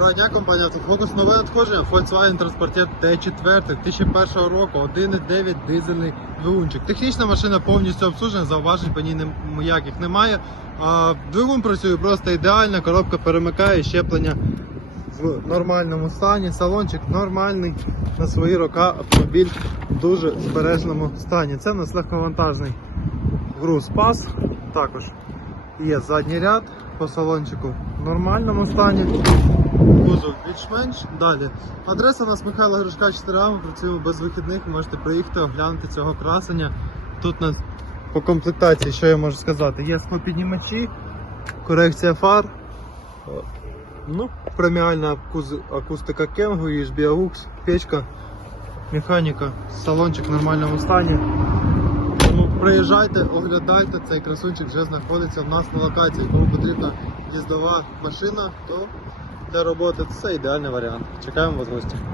Доброго дня, компанія Автофокус. Нове надходження Volkswagen Transporter T4 2001 року, 1.9 дизельний двигунчик. Технічна машина повністю обслужена, зауважень по ній ніяких немає. А, двигун працює просто ідеально, коробка перемикає, щеплення в нормальному стані, салончик нормальний. На свої роки автомобіль в дуже збережному стані. Це у нас легковантажний груз пас. Також є задній ряд по салончику в нормальному стані. Кузов більш-менш. Далі. Адреса у нас Михайла Грушка 4А, ми працюємо без вихідних, ви можете приїхати, оглянути цього красення. Тут у нас по комплектації, що я можу сказати, є склопіднімачі, корекція фар, ну, преміальна акустика Кенгу, USB AUX, печка, механіка, салончик в нормальному стані. Приїжджайте, оглядайте, цей красунчик вже знаходиться в нас на локації. Кому потрібна їздова машина, то для роботи це ідеальний варіант. Чекаємо вас гості.